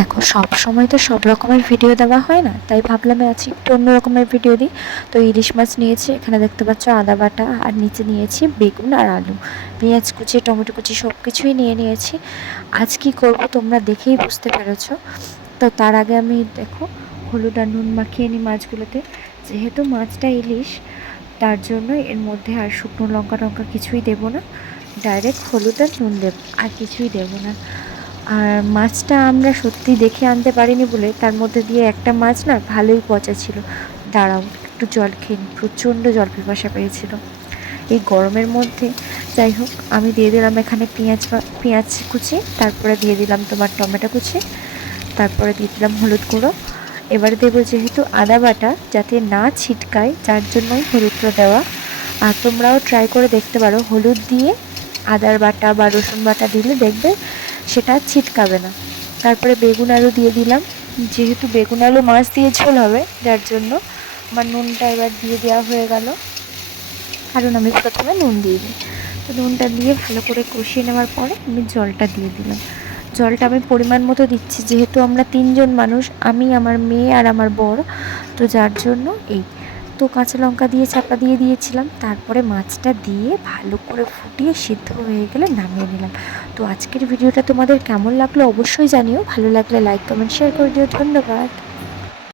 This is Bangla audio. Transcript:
দেখো সব সময় তো সব রকমের ভিডিও দেওয়া হয় না, তাই ভাবলাম আজ একটু অন্য রকমের ভিডিও দিই। তো ইলিশ মাছ নিয়েছি, এখানে দেখতে পাচ্ছ আদা বাটা, আর নিচে নিয়েছি বেগুন আর আলু, পেঁয়াজ কুচি, টমেটো কুচি সব কিছুই নিয়েছি। আজ কি করব তোমরা দেখেই বুঝতে পেরেছো। তো তার আগে আমি দেখো হলুদ আর নুন মাখিয়ে নিই মাছগুলোতে। যেহেতু মাছটা ইলিশ, তার জন্য এর মধ্যে আর শুকনো লঙ্কা টঙ্কা কিছুই দেবো না, ডাইরেক্ট হলুদ আর নুন দেবো, আর কিছুই দেবো না। আর মাছটা আমরা সত্যি দেখে আনতে পারিনি বলে তার মধ্যে দিয়ে একটা মাছ না ভালোই পচা ছিল। দাঁড়াও একটু জল খেয়ে নিই, প্রচণ্ড জল পিপাসা পেয়েছিল এই গরমের মধ্যে। যাই হোক, আমি দিয়ে দিলাম এখানে পেঁয়াজ কুচি, তারপরে দিয়ে দিলাম তোমার টমেটো কুচি, তারপরে দিয়ে দিলাম হলুদ গুঁড়ো। এবারে দেবো যেহেতু আদা বাটা, যাতে না ছিটকায়, যার জন্যই হলুদটা দেওয়া। আর তোমরাও ট্রাই করে দেখতে পারো, হলুদ দিয়ে আদার বাটা বা রসুন বাটা দিলে দেখবে সেটা ছিটকাবে না। তারপরে বেগুন আলু দিয়ে দিলাম, যেহেতু বেগুন আলু মাছ দিয়ে ঝোল হবে, যার জন্য আমার নুনটা এবার দিয়ে দেওয়া হয়ে গেল, কারণ আমি প্রথমে নুন দিয়ে দিই। তো নুনটা দিয়ে ভালো করে কষিয়ে নেওয়ার পরে আমি জলটা দিয়ে দিলাম। জলটা আমি পরিমাণ মতো দিচ্ছি, যেহেতু আমরা 3জন মানুষ, আমি, আমার মেয়ে আর আমার বর, তো যার জন্য এই। তো কাঁচা লঙ্কা দিয়ে চাপা দিয়ে দিয়েছিলাম, তারপরে মাছটা দিয়ে ভালো করে ফুটিয়ে সিদ্ধ হয়ে গেলে নামিয়ে নিলাম। তো আজকের ভিডিওটা তোমাদের কেমন লাগলো অবশ্যই জানিও, ভালো লাগলে লাইক কমেন্ট শেয়ার করে দিও। ধন্যবাদ।